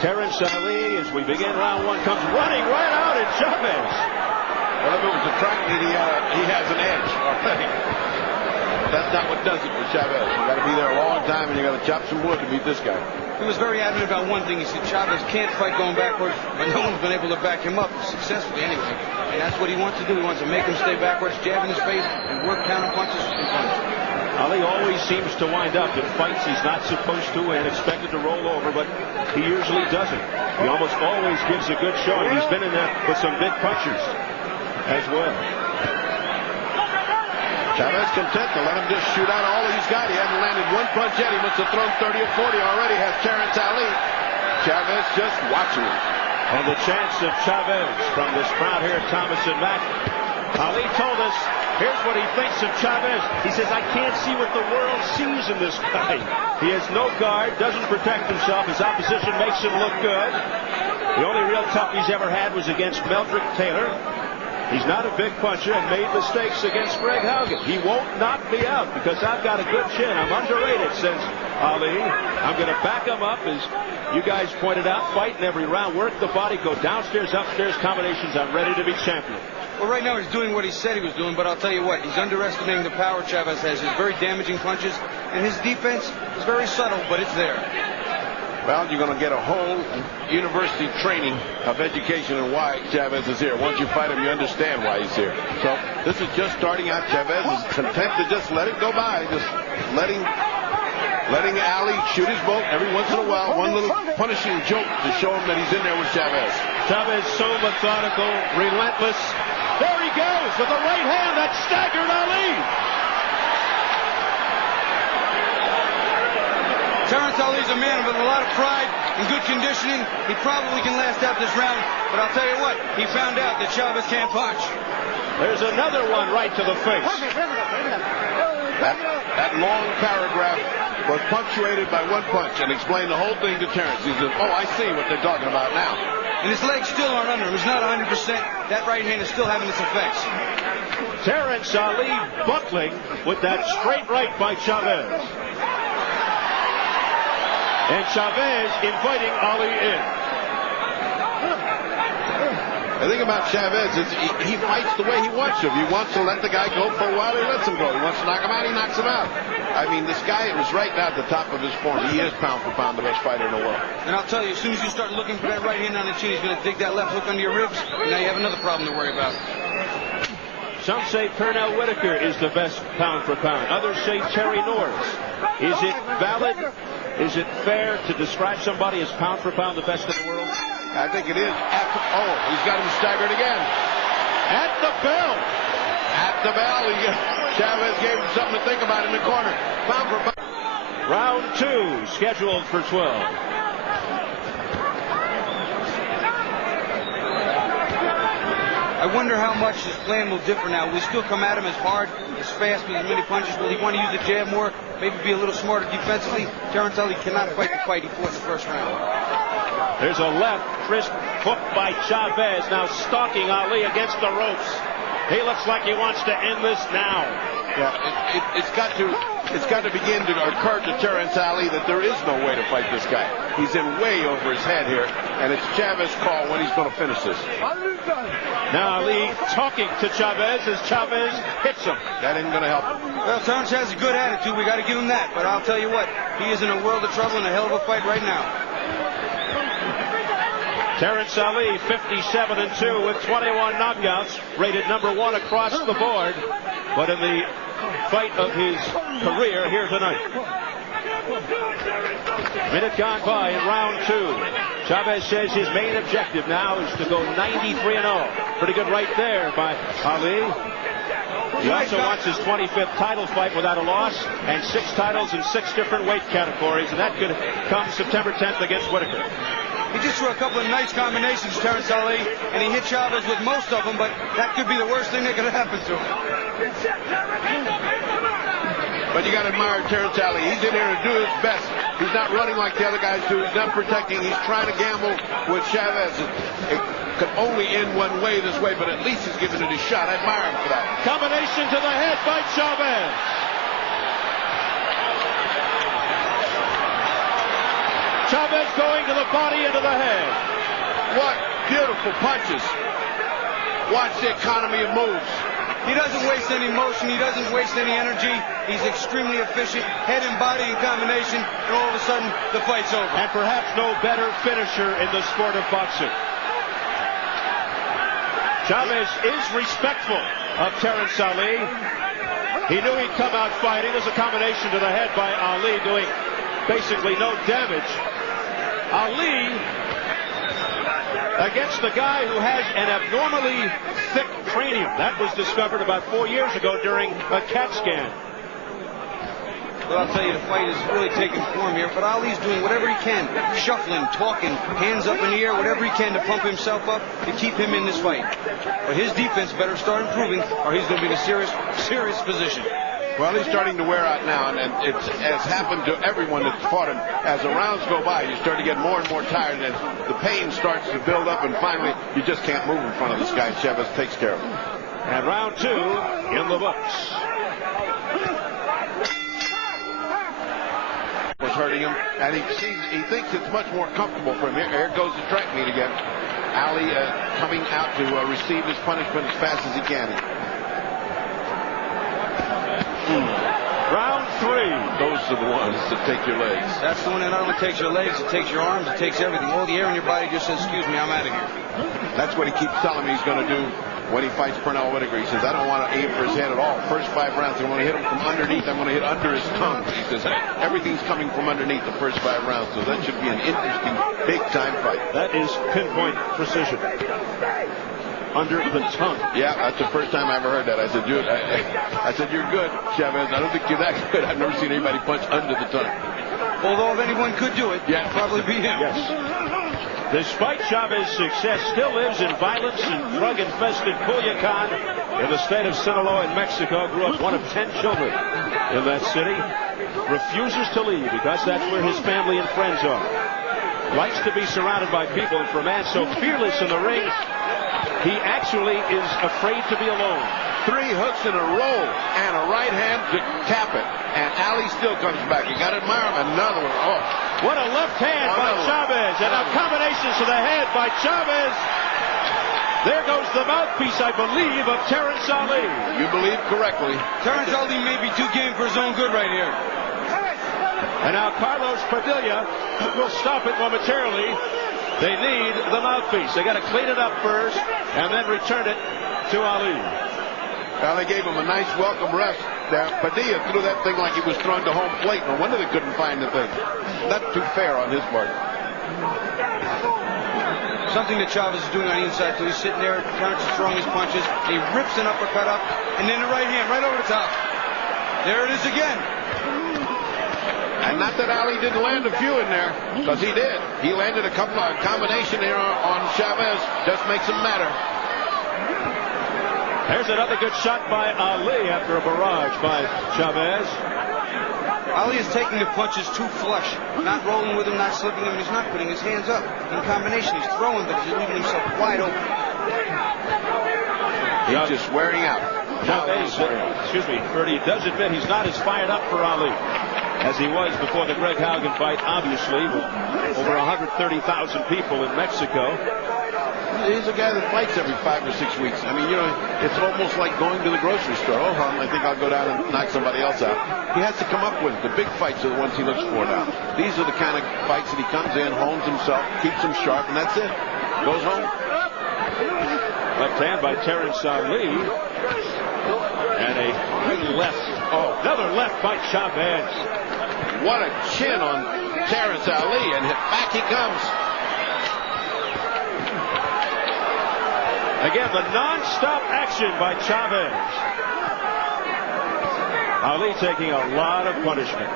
Terrence Alli, as we begin round one, comes running right out at Chavez. Well, if it was a track meet, he has an edge already. That's not what does it for Chavez. You got to be there a long time, and you got to chop some wood to beat this guy. He was very adamant about one thing. He said Chavez can't fight going backwards, but no one's been able to back him up successfully anyway. And that's what he wants to do. He wants to make him stay backwards, jab in his face, and work counter punches and punches. Ali always seems to wind up in fights he's not supposed to and expected to roll over, but he usually doesn't. He almost always gives a good showing. He's been in there with some big punchers as well. Chavez content to let him just shoot out all he's got. He hasn't landed one punch yet. He must have thrown 30 or 40 already. Has Terrence Alli. Chavez just watching him. And the chance of Chavez from this crowd here at Thomas and Mack. Ali told us, here's what he thinks of Chavez. He says, I can't see what the world sees in this guy. He has no guard, doesn't protect himself. His opposition makes him look good. The only real tough he's ever had was against Meldrick Taylor. He's not a big puncher and made mistakes against Greg Haugen. He won't knock me out because I've got a good chin. I'm underrated, says Ali. I'm going to back him up, as you guys pointed out, fight in every round, work the body, go downstairs, upstairs combinations. I'm ready to be champion. Well, right now he's doing what he said he was doing, but I'll tell you what, he's underestimating the power Chavez has. His very damaging punches, and his defense is very subtle, but it's there. Well, you're going to get a whole university training of education and why Chavez is here. Once you fight him, you understand why he's here. So this is just starting out. Chavez is content to just let it go by, just letting Ali shoot his boat every once in a while. One little punishing joke to show him that he's in there with Chavez. Chavez so methodical, relentless. There he goes with the right hand that staggered Ali. Terrence Alli's a man with a lot of pride and good conditioning. He probably can last out this round, but I'll tell you what, he found out that Chavez can't punch. There's another one right to the face. That long paragraph was punctuated by one punch and explained the whole thing to Terrence. He said, oh, I see what they're talking about now. And his legs still aren't under him. He's not 100%. That right hand is still having its effects. Terrence Alli buckling with that straight right by Chavez. And Chavez inviting Ali in. The thing about Chavez is he fights the way he wants to. If he wants to let the guy go for a while, he lets him go. He wants to knock him out, he knocks him out. I mean, this guy is right now at the top of his form. He is pound for pound the best fighter in the world. And I'll tell you, as soon as you start looking for that right hand on the chin, he's going to dig that left hook under your ribs, and now you have another problem to worry about. Some say Pernell Whitaker is the best pound for pound. Others say Terry Norris. Is it valid? Is it fair to describe somebody as pound for pound the best in the world? I think it is. He's got him staggered again. At the bell. At the bell. Chavez gave him something to think about in the corner. Pound for pound. Round 2 scheduled for 12. I wonder how much his plan will differ now. Will he still come at him as hard, as fast, with as many punches? Will he want to use the jab more? Maybe be a little smarter defensively? Terrence Alli cannot fight the fight he fought in the first round. There's a left crisp hook by Chavez, now stalking Ali against the ropes. He looks like he wants to end this now. Yeah, it's got to begin to occur to Terrence Alli that there is no way to fight this guy. He's in way over his head here, and it's Chavez's call when he's going to finish this. Now Ali talking to Chavez as Chavez hits him. That ain't going to help him. Well, Terrence has a good attitude. We got to give him that. But I'll tell you what, he is in a world of trouble and a hell of a fight right now. Terrence Alli, 57-2 with 21 knockouts, rated #1 across the board. But in the fight of his career here tonight. Minute gone by in round 2. Chavez says his main objective now is to go 93-0. Pretty good right there by Ali. He also wants his 25th title fight without a loss and 6 titles in 6 different weight categories. And that could come September 10th against Whitaker. He just threw a couple of nice combinations, Terrence Alli, and he hit Chavez with most of them, but that could be the worst thing that could happen to him. But you got to admire Terrence Alli. He's in here to do his best. He's not running like the other guys do. He's not protecting. He's trying to gamble with Chavez. It could only end one way this way, but at least he's giving it a shot. I admire him for that. Combination to the head by Chavez. Chavez going to the body and to the head. What beautiful punches. Watch the economy of moves. He doesn't waste any motion. He doesn't waste any energy. He's extremely efficient. Head and body in combination. And all of a sudden, the fight's over. And perhaps no better finisher in the sport of boxing. Chavez is respectful of Terrence Alli. He knew he'd come out fighting. There's a combination to the head by Ali doing basically no damage. Ali against the guy who has an abnormally thick cranium. That was discovered about 4 years ago during a CAT scan. But I'll tell you, the fight is really taking form here. But Ali's doing whatever he can, shuffling, talking, hands up in the air, whatever he can to pump himself up to keep him in this fight. But his defense better start improving, or he's going to be in a serious position. Well, he's starting to wear out now, and it has happened to everyone that's fought him. As the rounds go by, you start to get more and more tired, and the pain starts to build up, and finally, you just can't move in front of this guy. Chavez takes care of him. And round 2 in the books. Was hurting him, and he thinks it's much more comfortable for him. Here goes the track meet again. Ali coming out to receive his punishment as fast as he can. Round 3. Those are the ones that take your legs. That's the one that not only takes your legs, it takes your arms, it takes everything. All the air in your body just says, excuse me, I'm out of here. That's what he keeps telling me he's going to do when he fights Pernell Whitaker. He says, I don't want to aim for his head at all. First 5 rounds, I'm going to hit him from underneath. I'm going to hit under his tongue. He says, everything's coming from underneath the first 5 rounds. So that should be an interesting, big-time fight. That is pinpoint precision. Under the tongue. Yeah, that's the first time I ever heard that. I said, you're good, Chavez. I don't think you're that good. I've never seen anybody punch under the tongue. Although if anyone could do it, it'd probably be him. Yes. Despite Chavez's success, still lives in violence and drug-infested Culiacan in the state of Sinaloa in Mexico. Grew up one of 10 children in that city. Refuses to leave because that's where his family and friends are. Likes to be surrounded by people, and for a man so fearless in the ring, he actually is afraid to be alone. 3 hooks in a row and a right hand to tap it. And Ali still comes back. You got to admire him. Another one. Oh. What a left hand by Chavez. And now combinations to the head by Chavez. There goes the mouthpiece, I believe, of Terrence Alli. You believe correctly. Terrence Alli may be too game for his own good right here. And now Carlos Padilla will stop it momentarily. They need the mouthpiece. They got to clean it up first and then return it to Ali. Well, they gave him a nice welcome rest there. Padilla threw that thing like he was throwing to home plate. No wonder they couldn't find the thing. Not too fair on his part. Something that Chavez is doing on the inside, too. He's sitting there, Terrence is throwing his punches. He rips an uppercut up, and then the right hand right over the top. There it is again. And not that Ali didn't land a few in there, because he did. He landed a couple of combination here on Chavez. Just makes him matter. There's another good shot by Ali after a barrage by Chavez. Ali is taking the punches too flush, not rolling with him, not slipping him. He's not putting his hands up in combination. He's throwing, but he's leaving himself wide open. He's just wearing out. Chavez, Ferdy does admit he's not as fired up for Ali as he was before the Greg Haugen fight, obviously, with over 130,000 people in Mexico. He's a guy that fights every 5 or 6 weeks. I mean, you know, it's almost like going to the grocery store. Oh, I think I'll go down and knock somebody else out. He has to come up with the big fights are the ones he looks for now. These are the kind of fights that he comes in, hones himself, keeps him sharp, and that's it. Goes home. Left hand by Terrence Alli. And a hard left. Oh, another left by Chavez. What a chin on Terrence Alli, and back he comes. Again, the non-stop action by Chavez. Ali taking a lot of punishment.